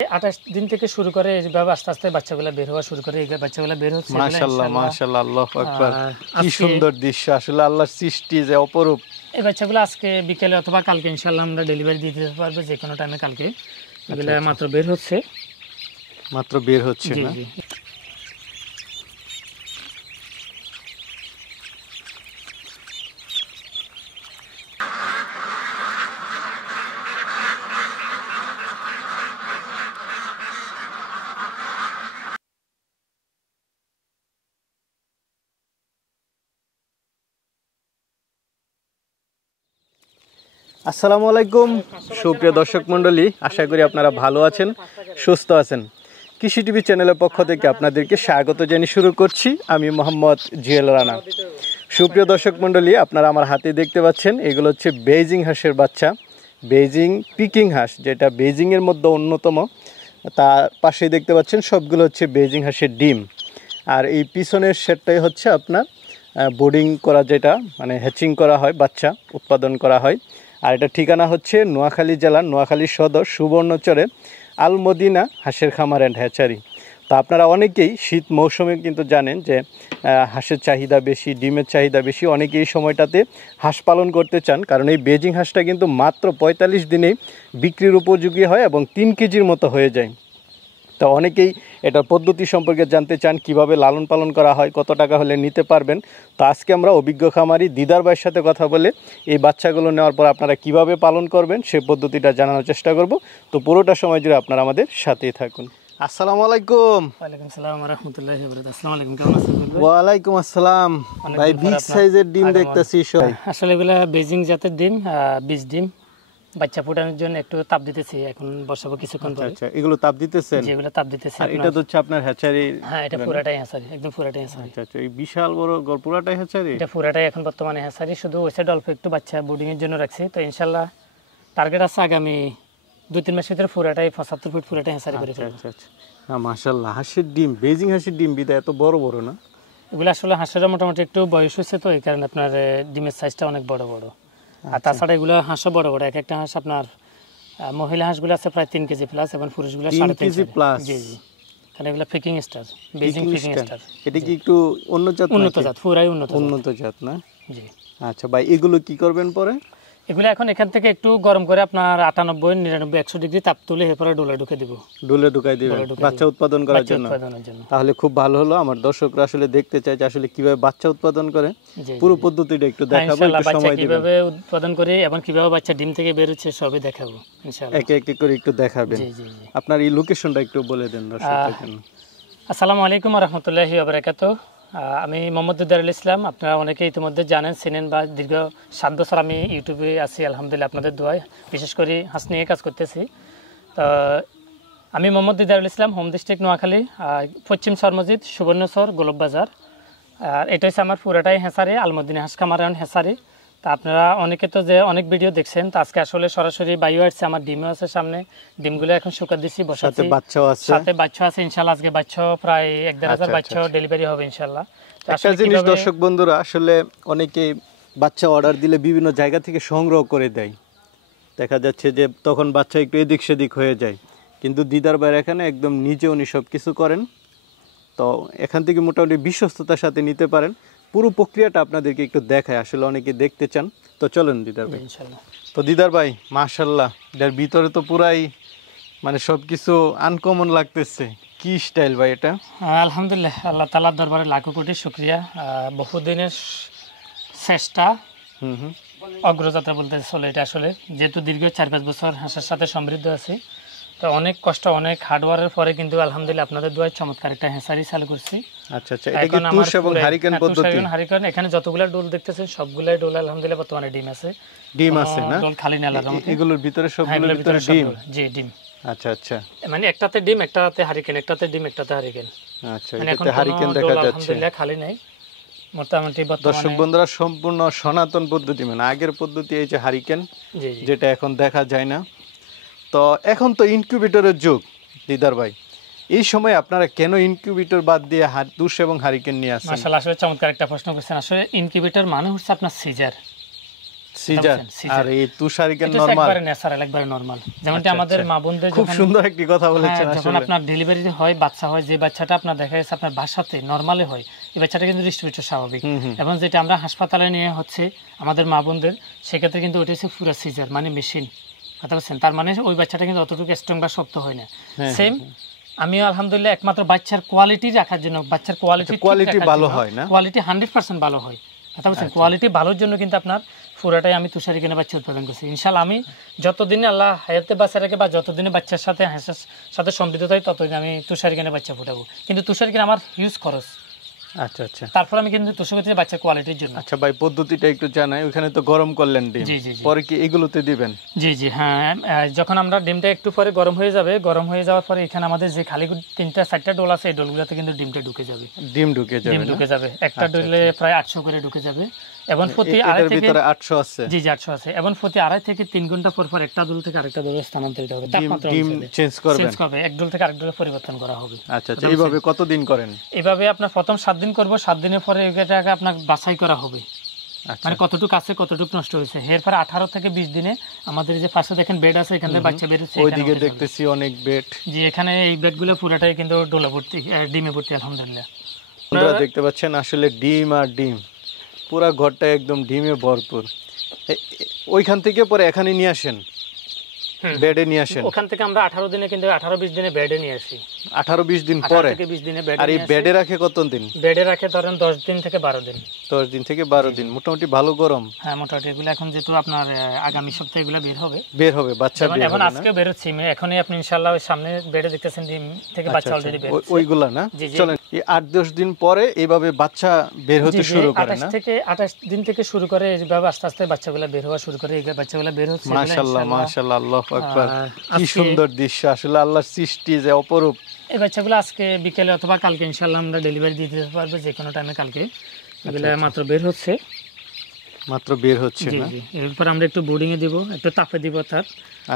28 দিন থেকে শুরু করে এইভাবে আস্তে আস্তে বাচ্চাগুলো বের হওয়া শুরু করে। এই বাচ্চাগুলো বের হচ্ছে। মাশাআল্লাহ মাশাআল্লাহ, আল্লাহু আকবার। কি সুন্দর দৃশ্য, আসলে আল্লাহর সৃষ্টি যে অপরূপ। এই বাচ্চাগুলো আজকে বিকেলে অথবা কালকে ইনশাআল্লাহ আমরা ডেলিভারি দিতে পারবো, যে কোনো টাইমে কালকে। এগুলো মাত্র বের হচ্ছে না? আসসালামু আলাইকুম সুপ্রিয় দর্শক মণ্ডলী, আশা করি আপনারা ভালো আছেন, সুস্থ আছেন। কৃষি টিভি চ্যানেলের পক্ষ থেকে আপনাদেরকে স্বাগত জানিয়ে শুরু করছি আমি মোহাম্মদ জিএল রানা। সুপ্রিয় দর্শক মণ্ডলী, আপনারা আমার হাতে দেখতে পাচ্ছেন এগুলো হচ্ছে বেইজিং হাঁসের বাচ্চা, বেইজিং পিকিং হাঁস, যেটা বেইজিংয়ের মধ্যে অন্যতম। তার পাশেই দেখতে পাচ্ছেন সবগুলো হচ্ছে বেইজিং হাঁসের ডিম। আর এই পিছনের সেটটাই হচ্ছে আপনার বোর্ডিং করা, যেটা মানে হ্যাচিং করা হয়, বাচ্চা উৎপাদন করা হয়। আর এটা ঠিকানা হচ্ছে নোয়াখালী জেলার নোয়াখালী সদর সুবর্ণচরে আল মদিনা হাঁসের খামার অ্যান্ড হ্যাচারি। তো আপনারা অনেকেই শীত মৌসুমে কিন্তু জানেন যে হাঁসের চাহিদা বেশি, ডিমের চাহিদা বেশি। অনেকেই এই সময়টাতে হাঁস পালন করতে চান, কারণ এই বেইজিং হাঁসটা কিন্তু মাত্র 45 দিনেই বিক্রির উপযোগী হয় এবং 3 কেজির মতো হয়ে যায়। তো অনেকেই এটার পদ্ধতি সম্পর্কে জানতে চান, কিভাবে লালন পালন করা হয়, কত টাকা হলে নিতে পারবেন। তো আজকে আমরা অভিজ্ঞ খামারি দিদার ভাইয়ের সাথে কথা বলে এই বাচ্চাগুলো নেওয়ার পর আপনারা কিভাবে পালন করবেন সে পদ্ধতিটা জানানোর চেষ্টা করব। তো পুরোটা সময় জুড়ে আপনারা আমাদের সাথেই থাকুন। আসসালামু আলাইকুম। ওয়ালাইকুম আসসালাম ওয়া রাহমাতুল্লাহি ওয়া বারাকাতুহু। আসসালামু আলাইকুম, কেমন আছেন? ওয়ালাইকুম আসসালাম ভাই, বিগ সাইজের ডিম দেখতেছি সব। আসলে এগুলা বেইজিং জাতের ডিম, 20 ডিম। বাচ্চা ফোটানোর জন্য একটু তাপ দিতেছি, এখন বসাবো কিছুক্ষণ পরে। আচ্ছা, এগুলো তাপ দিতেছেন? যেগুলো তাপ দিতেছি। আর এটা তো হচ্ছে আপনার হ্যাচারি? হ্যাঁ, এটা পুরাটাই হ্যাচারি, একদম পুরাটাই হ্যাচারি। আচ্ছা, এই বিশাল বড় পুরাটাই হ্যাচারি? এটা পুরাটাই এখন বর্তমানে হ্যাচারি, শুধু ওই সাইড অল্প একটু বাচ্চা বোর্ডিং এর জন্য রাখছি। তো ইনশাআল্লাহ টার্গেট আছে আগামী 2-3 মাসের ভিতরে পুরাটাই 75 ফিট পুরাটাই হ্যাচারি করে ফেলবো। আচ্ছা, না মাশাআল্লাহ, হাঁসের ডিম, বেইজিং হাঁসের ডিম বিদা এত বড় বড় না? এগুলো আসলে হাঁসের মোটামুটি একটু বয়স হয়েছে, তো এই কারণে আপনার ডিমের সাইজটা অনেক বড় বড়। আর তাছাড়া এগুলো হাঁসও বড় বড়। এক একটা হাঁস আপনার মহিলা হাঁসগুলো আছে প্রায় 3 কেজি প্লাস, এবং পুরুষগুলো 3.5 কেজি প্লাস। জি জি, কারণ এগুলো ফিকিং স্টার, বেইজিং ফিকিং স্টার। এটা কি একটু উন্নত জাত? পুরাই উন্নত জাত না? জি। আচ্ছা ভাই, এগুলো কি করবেন পরে? এগুলো এখন এখান থেকে একটু গরম করে আপনার 98, 99, 100 ডিগ্রি তাপ তুলে এরপরে ডোলে ঢুকে দিব। ডোলে ঢুকাই দিবেন বাচ্চা উৎপাদন করার জন্য? তাহলে খুব ভালো হলো। আমার দর্শকরা আসলে দেখতে চায় যে আসলে কিভাবে বাচ্চা উৎপাদন করে, পুরো পদ্ধতিটা একটু দেখাবো, একটু সময় দিবেন। কিভাবে উৎপাদন করে এবং কিভাবে বাচ্চা ডিম থেকে বের হচ্ছে সবই দেখাবো ইনশাআল্লাহ। একে একে করে একটু দেখাবেন। জি জি। আপনার এই লোকেশনটা একটু বলে দেন দর্শকদের জন্য। আসসালামু আলাইকুম ওয়া রাহমাতুল্লাহি ওয়া বারাকাতুহু। আমি মোহাম্মদ দিদারুল ইসলাম। আপনারা অনেকেই ইতিমধ্যে জানেন, চিনেন, বা দীর্ঘ 7 বছর আমি ইউটিউবে আছি আলহামদুলিল্লাহ, আপনাদের দোয়ায়। বিশেষ করে হাঁস নিয়ে কাজ করতেছি। তো আমি মোহাম্মদ দিদারুল ইসলাম, হোম ডিস্ট্রিক্ট নোয়াখালী, পশ্চিম সর মসজিদ, সুবর্ণচর, গোলক বাজার। আর এটা হচ্ছে আমার পুরাটাই হ্যাঁসারি, আলমদিনা হাঁস খামার অ্যান্ড হ্যাঁসারি। তা আপনারা অনেকে তো যে অনেক ভিডিও দেখছেন, তো আজকে আসলে সরাসরি বায়ু আসছে, আমার ডিমও আছে সামনে। ডিমগুলো এখন শুকা দিচ্ছি, বসাচ্ছি, সাথে বাচ্চা আছে ইনশাআল্লাহ। আজকে বাচ্চা প্রায় 1-1.5 বাচ্চা ডেলিভারি হবে ইনশাআল্লাহ। একটা জিনিস দর্শক বন্ধুরা, আসলে অনেকে বাচ্চা অর্ডার দিলে বিভিন্ন জায়গা থেকে সংগ্রহ করে দেয়, দেখা যাচ্ছে যে তখন বাচ্চা একটু এদিক সেদিক হয়ে যায়। কিন্তু দিদার ভাইয়ের এখানে একদম নিজে উনি সব কিছু করেন। তো এখান থেকে মোটামুটি বিশ্বস্ততার সাথে নিতে পারেন। পুরো প্রক্রিয়াটা আপনাদেরকে একটু দেখায়, আসলে অনেকে দেখতে চান। তো চলেন দিদার ভাই। তো দিদার ভাই মাশাআল্লাহ, এটার ভিতরে তো পুরাই মানে সব কিছু আনকমন লাগতেছে। কি স্টাইল ভাই এটা? আলহামদুলিল্লাহ, আল্লাহ তাআলার দরবারে লাখো কোটি শুকরিয়া। বহুদিনের চেষ্টা, অগ্রযাত্রা বলতে চলে এটা আসলে। যেহেতু দীর্ঘ 4-5 বছর হাঁসের সাথে সমৃদ্ধ আছি, তো অনেক কষ্ট, অনেক হার্ডওয়ার্কের পরে কিন্তু আলহামদুলিল্লাহ আপনাদের দোয়ায় চমৎকার একটা হ্যাঁসারি চালু করছি। আচ্ছা, এটা কি তুষ এবং হারিকেন পদ্ধতি? হারিকেন, এখানে যতগুলা ডোল দেখতেছেন সবগুলাই ডোল আলহামদুলিল্লাহ বর্তমানে ডিম আছে। ডিম আছে না? ডোল খালি না লাগানো, এগুলোর ভিতরে সবগুলোর ভিতরে ডিম? জি, ডিম। আচ্ছা, মানে একটাতে ডিম, একটাতে হারিকেন, একটাতে ডিম, একটাতে হারিকেন। আচ্ছা, এটাতে হারিকেন দেখা যাচ্ছে। আলহামদুলিল্লাহ খালি নাই মোটামুটি। দর্শক বন্ধুরা, সম্পূর্ণ সনাতন পদ্ধতি, মানে আগের পদ্ধতি, এই যে হারিকেন, যেটা এখন দেখা যায় না। তো এখন তো ইনকিউবেটরের যুগ দিদার ভাই, এই সময় আপনারা কেন ইনকিউবেটর বাদ দিয়ে তুষ এবং হারিকেন নিয়ে আসেন? মাশাআল্লাহ, আসলে চমৎকার একটা প্রশ্ন করেছেন। আসলে ইনকিউবেটর মানে হচ্ছে আপনার সিজার। সিজার আর এই তুষারিকের এটা নরমাল একবারে ন্যাচারাল একবারে নরমাল যেমনটি আমাদের মা বোনদের খুব সুন্দর একটি কথা বলেছেন যখন আসলে আপনার ডেলিভারি হয় বাচ্চা হয় যে বাচ্চাটা আপনার দেখা যাচ্ছে আপনার বাসাতে নরমালি হয় এই বাচ্চাটা কিন্তু হৃষ্টপুষ্ট স্বাভাবিক এবং যেটা আমরা হাসপাতালে নিয়ে হচ্ছে আমাদের মা বোনদের সেক্ষেত্রে কিন্তু ওটা হচ্ছে পুরো সিজার মানে মেশিন কথা বলছেন তার মানে ওই বাচ্চাটা কিন্তু অতটুকু স্ট্রং বা শক্ত হয় না সেম আমি আলহামদুলিল্লাহ একমাত্র বাচ্চার কোয়ালিটি রাখার জন্য বাচ্চার কোয়ালিটি ভালো হয় না কোয়ালিটি 100% ভালো হয় কথা বলছেন কোয়ালিটি ভালোর জন্য কিন্তু আপনার পুরাটাই আমি তুষারিকেনে বাচ্চা উৎপাদন করছি ইনশাআল্লাহ আমি যতদিনে আল্লাহ হায়াতে বাচ্চা রাখে বা যতদিনে বাচ্চার সাথে হাঁসের সাথে সমৃদ্ধ হয় ততদিন আমি তুষারিকেনে বাচ্চা ফুটাবো কিন্তু তুষারিকেন আমার হিউজ খরচ আচ্ছা আচ্ছা তারপর আমি কিন্তু তুষারিকেনে বাচ্চার কোয়ালিটির জন্য আচ্ছা ভাই পদ্ধতিটা একটু জানাই ওখানে তো গরম করলেন ডিম জি জি জি পরে কি এগুলোতে দিবেন জি জি হ্যাঁ যখন আমরা ডিমটা একটু পরে গরম হয়ে যাওয়ার পরে এখানে আমাদের যে খালি 3টা 4টা ডোল আছে এই ডোলগুলোতে কিন্তু ডিমটা ঢুকে যাবে ডিম ঢুকে যাবে একটা ডোলে প্রায় 800 করে ঢুকে যাবে এবং প্রতি এর ভিতরে 800 আছে জি জি 800 আছে এবং প্রতি 2.5 থেকে 3 ঘন্টা পর পর একটা ডোল থেকে আরেকটা ডোলে স্থানান্তরিত হবে তাপমাত্রা ডিম চেঞ্জ করবেন এক ডোল থেকে আরেক ডোলে পরিবর্তন করা হবে আচ্ছা আচ্ছা এইভাবে কতদিন করেন এইভাবে আপনার প্রথম 7 দিন করব 7 দিনের পরে এটাকে আপনার বাছাই করা হবে আচ্ছা মানে কতটুকু আছে কতটুকু নষ্ট হয়েছে এরপর 18 থেকে 20 দিনে আমাদের যে পাশে দেখেন বেড আছে এখানে বাচ্চা বের হচ্ছে ওইদিকে দেখতেছি অনেক বেড জি এখানে এই বেডগুলো পুরোটাই কিন্তু ডোলা ভর্তি ডিমে ভর্তি আলহামদুলিল্লাহ আপনারা দেখতে পাচ্ছেন আসলে ডিম আর ডিম পুরো ঘরটা একদম ডিমে ভরপুর ওইখান থেকে পরে এখানে নিয়ে আসেন বেডে নিয়ে আসেন ওখান থেকে আমরা 18 দিনে কিন্তু 18-20 দিনে বেডে নিয়ে আসি 18-20 দিন পরে 18 থেকে 20 দিনে বেডে আর এই বেডে রাখে কত দিন বেডে রাখে ধরেন 10 দিন থেকে 12 দিন 10 দিন থেকে 12 দিন মোটামুটি ভালো গরম হ্যাঁ মোটামুটি এগুলো এখন যেহেতু আপনার আগামী সপ্তাহে এগুলো বের হবে বাচ্চা বের হবে এখন আজকে বের হচ্ছে এখনই আপনি ইনশাআল্লাহ সামনে বেডে দেখতেছেন ডিম থেকে বাচ্চা অলরেডি বের হচ্ছে ওইগুলা না চলেন এই 8-10 দিন পরে এইভাবে বাচ্চা বের হতে শুরু করে না 28 দিন থেকে শুরু করে এইভাবে আস্তে আস্তে বাচ্চাগুলো বের হওয়া শুরু করে এই বাচ্চাগুলো বের হচ্ছে মাশাআল্লাহ মাশাআল্লাহ আল্লাহু আকবার কি সুন্দর দৃশ্য আসলে আল্লাহর সৃষ্টি যে অপরূপ এই বাচ্চাগুলো আজকে বিকেলে অথবা কালকে ইনশাআল্লাহ আমরা ডেলিভারি দিতে পারবো যে কোনো টাইমে কালকে এগুলো মাত্র বের হচ্ছে না এরপর আমরা একটু বোর্ডিং এ দিব একটু তাপে দিব তার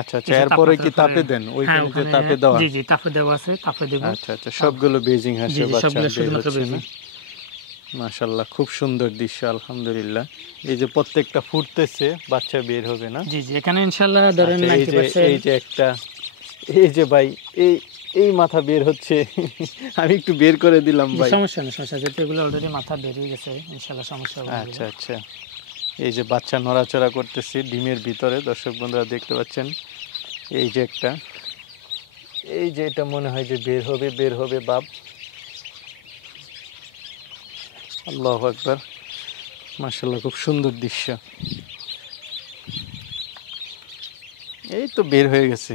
আচ্ছা আচ্ছা এরপরে কি তাপে দেন ওইখানে যে তাপে দেওয়া জি জি তাপে দেওয়া আছে তাপে দেব আচ্ছা আচ্ছা সবগুলো বেজিং হাঁসের বাচ্চা বের হচ্ছে না মাশাআল্লাহ খুব সুন্দর দৃশ্য আলহামদুলিল্লাহ এই যে প্রত্যেকটা ফুটতেছে বাচ্চা বের হবে না জি জি এখানে ইনশাআল্লাহ ধরেন 90% এই যে একটা এই যে ভাই এই মাথা বের হচ্ছে আমি একটু বের করে দিলাম ভাই সমস্যা যেহেতু এগুলো অলরেডি মাথা বের হয়ে গেছে ইনশাআল্লাহ সমস্যা হবে আচ্ছা আচ্ছা এই যে বাচ্চা নড়াচড়া করতেছে ডিমের ভিতরে দর্শক বন্ধুরা দেখতে পাচ্ছেন এই যে একটা এই যে এটা মনে হয় যে বের হবে বাপ আল্লাহু আকবার মাশাআল্লাহ খুব সুন্দর দৃশ্য এই তো বের হয়ে গেছে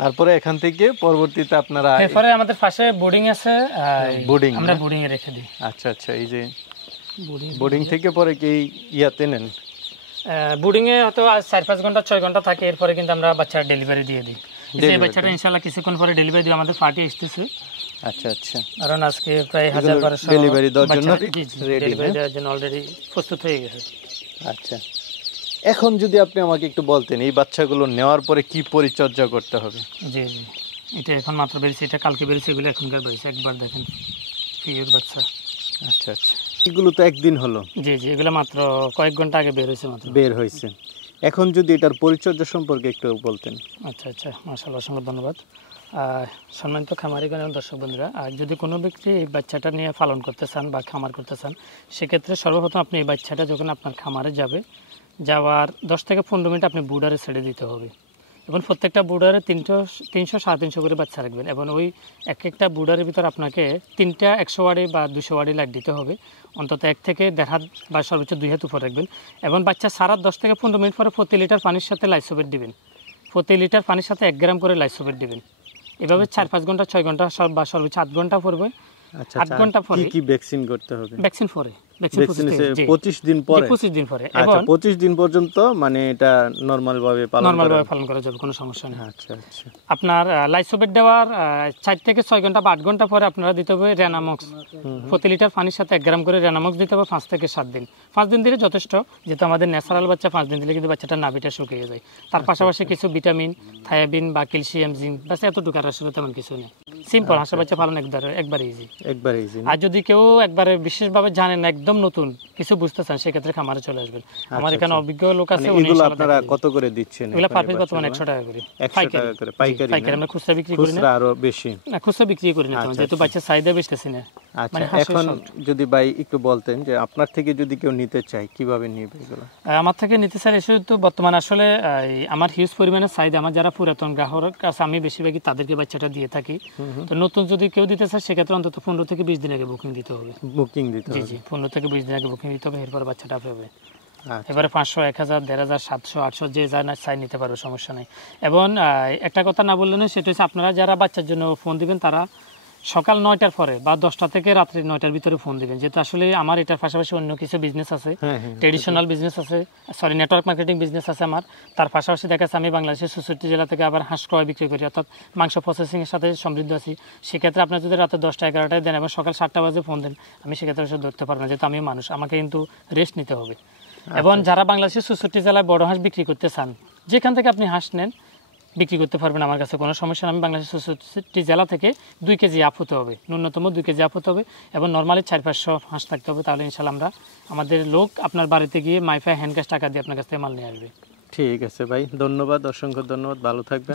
তারপরে এখান থেকে পরবর্তীতে আপনারা এরপরে আমাদের পাশে বোর্ডিং আছে আমরা বোর্ডিং এ রেখে দিই আচ্ছা আচ্ছা এই যে বোর্ডিং থেকে পরে কি ইয়াতে নেন বোর্ডিং এ হয়তো 4-5 ঘন্টা 6 ঘন্টা থাকে এরপরে কিন্তু আমরা বাচ্চা ডেলিভারি দিয়ে দিই এই বাচ্চাটা ইনশাআল্লাহ কিছুক্ষণ পরে ডেলিভারি দিয়ে আমাদের পার্টি আসতেছে আচ্ছা আচ্ছা কারণ আজকে প্রায় 1200 ডেলিভারি দেওয়ার জন্য ডেলিভারি দেওয়ার জন্য অলরেডি প্রস্তুত হয়ে গেছে আচ্ছা এখন যদি আপনি আমাকে একটু বলতেন এই বাচ্চাগুলো নেওয়ার পরে কি পরিচর্যা করতে হবে জি জি এটা এখন মাত্র বেরিয়েছে এটা কালকে বেরিয়েছে এগুলো এখনকার বেরিয়েছে একবার দেখেন পিওর বাচ্চা আচ্ছা আচ্ছা এগুলো তো একদিন হলো জি জি এগুলো মাত্র কয়েক ঘন্টা আগে বের হয়েছে এখন যদি এটার পরিচর্যা সম্পর্কে একটু বলতেন আচ্ছা আচ্ছা মাশাআল্লাহ অসংখ্য ধন্যবাদ সম্মানিত খামারিগণ এবং দর্শক বন্ধুরা যদি কোনো ব্যক্তি এই বাচ্চাটা নিয়ে পালন করতে চান বা খামার করতে চান সেক্ষেত্রে সর্বপ্রথম আপনি এই বাচ্চাটা যখন আপনার খামারে যাওয়ার 10 থেকে 15 মিনিট আপনি বুডারে ছেড়ে দিতে হবে এবং প্রত্যেকটা বুডারে 300-350 করে বাচ্চা রাখবেন এবং ওই একটা বুডারের ভিতর আপনাকে 3টা 100 ওয়াটে বা 200 ওয়াটে লাইট দিতে হবে অন্তত 1 থেকে 1.5 হাত বা সর্বোচ্চ 2 হাত উপর রাখবেন এবং বাচ্চা সারা 10 থেকে 15 মিনিট পরে প্রতি লিটার পানির সাথে লাইসোবেট দিবেন প্রতি লিটার পানির সাথে 1 গ্রাম করে লাইসোবেট দিবেন এভাবে 4-5 ঘন্টা 6 ঘন্টা বা সর্বোচ্চ 8 ঘন্টা পড়বে আচ্ছা 8 ঘন্টা পরে কি ভ্যাকসিন করতে হবে ভ্যাকসিন পরে 25 দিন পরে আচ্ছা 25 দিন পর্যন্ত মানে এটা নরমাল ভাবে পালন করা যাবে কোনো সমস্যা নেই আচ্ছা আচ্ছা আপনার লাইসোবেট দেওয়ার 4 থেকে 6 ঘন্টা বা 8 ঘন্টা পরে আপনারা দিতে হবে রেনামক্স প্রতি লিটার পানির সাথে 1 গ্রাম করে রেনামক্স দিতে হবে 5 থেকে 7 দিন 5 দিন দিলে যথেষ্ট যেহেতু আমাদের ন্যাচারাল বাচ্চা 5 দিন দিলে কিন্তু বাচ্চাটার নাভিটা শুকিয়ে যায় তার পাশাপাশি কিছু ভিটামিন থায়াবিন বা ক্যালসিয়াম জিঙ্ক বাস এতটুকু আর আসলে তেমন কিছু নেই সিম্পল হাঁসের বাচ্চা পালন একবার ইজি। একবার ইজি। আর যদি কেউ একবারে বিশেষভাবে জানেন একদম নতুন কিছু বুঝতে চান সেক্ষেত্রে খামারে চলে আসবেন। আমার এখানে অভিজ্ঞ লোক আছে, উনি এগুলো আপনারা কত করে দিচ্ছেন? এগুলো পার পিস বর্তমানে 100 টাকা করে। 100 টাকা করে পাইকারি? পাইকারি আমরা খুচরা বিক্রি করি না। খুচরা আরো বেশি? না, খুচরা বিক্রি করি না, যেহেতু বাচ্চা চাহিদা বেশতেছি না। আচ্ছা, এখন যদি ভাই একটু বলতেন যে আপনার থেকে যদি কেউ নিতে চায় কিভাবে নেবে এগুলো? আমার থেকে নিতে চাইলে তো বর্তমানে আসলে আমার হিউজ পরিমাণে চাহিদা, আমার যারা পুরাতন গ্রাহকের কাছে আমি বেশিরভাগই তাদেরকে বাচ্চাটা দিয়ে থাকি। তো নতুন যদি কেউ দিতে চায় সেক্ষেত্রে অন্তত 15 থেকে 20 দিন আগে বুকিং দিতে হবে। বুকিং দিতে হবে? জি, 15 থেকে 20 দিন আগে বুকিং দিতে হবে, এরপর বাচ্চাটা পাবে। আচ্ছা। এবারে 500, 1000, 1500, 700, 800 যে যা না চাই নিতে পারবে, সমস্যা নেই। এবং একটা কথা না বললে না, সেটা হচ্ছে আপনারা যারা বাচ্চার জন্য ফোন দিবেন তারা সকাল 9টার পরে বা 10টা থেকে রাত্রি 9টার ভিতরে ফোন দিবেন, যেহেতু আসলে আমার এটার পাশাপাশি অন্য কিছু বিজনেস আছে, ট্রেডিশনাল বিজনেস আছে, সরি নেটওয়ার্ক মার্কেটিং বিজনেস আছে আমার। তার পাশাপাশি দেখা যাচ্ছে আমি বাংলাদেশের 64 জেলা থেকে আবার হাঁস ক্রয় বিক্রি করি, অর্থাৎ মাংস প্রসেসিংয়ের সাথে সমৃদ্ধ আছি। সেক্ষেত্রে আপনার যদি রাতে 10টা 11টায় দেন এবং সকাল 7টা বাজে ফোন দেন, আমি সেক্ষেত্রে সে ধরতে পারবো না, যেহেতু আমি মানুষ, আমাকে কিন্তু রেস্ট নিতে হবে। এবং যারা বাংলাদেশের 64 জেলায় বড় হাঁস বিক্রি করতে চান, যেখান থেকে আপনি হাঁস নেন বিক্রি করতে পারবেন, আমার কাছে কোনো সমস্যা নেই। আমি বাংলাদেশের 64টি জেলা থেকে 2 কেজি আপ হতে হবে, ন্যূনতম 2 কেজি আপ হতে হবে, এবং নর্মালি 400-500 হাঁস থাকতে হবে। তাহলে ইনশাল্লাহ আমরা আমাদের লোক আপনার বাড়িতে গিয়ে মাইফাই হ্যান্ড ক্যাশ টাকা দিয়ে আপনার কাছ থেকে মাল নিয়ে আসবে। ঠিক আছে ভাই, ধন্যবাদ, অসংখ্য ধন্যবাদ, ভালো থাকবেন।